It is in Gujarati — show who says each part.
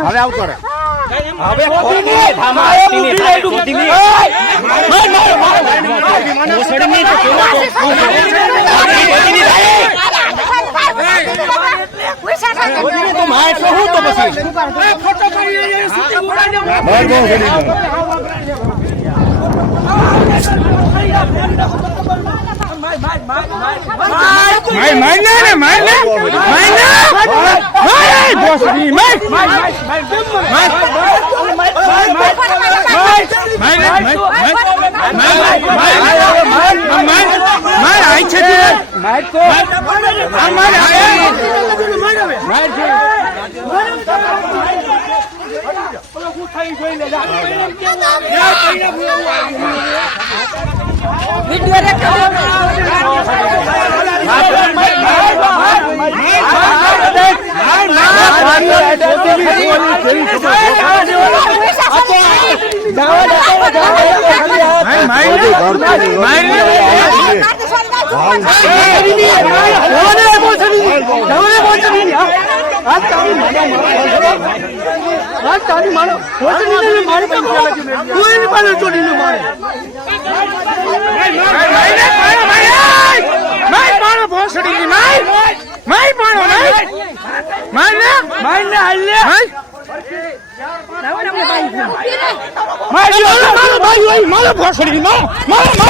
Speaker 1: હવે આવતો રે હવે
Speaker 2: ખોટી થામા ટીની ખોટી ની માર માર માર મોસડી ની તો કેવો તો ખોટી ની થાય તો માર તો હું તો પછી
Speaker 1: માય માય ને ને માય ને. માય ને. માય. બોસડી માય માય માય માય આઈ છે તું માય તો આ માય માય છે મારો ભોસડી મારો મારો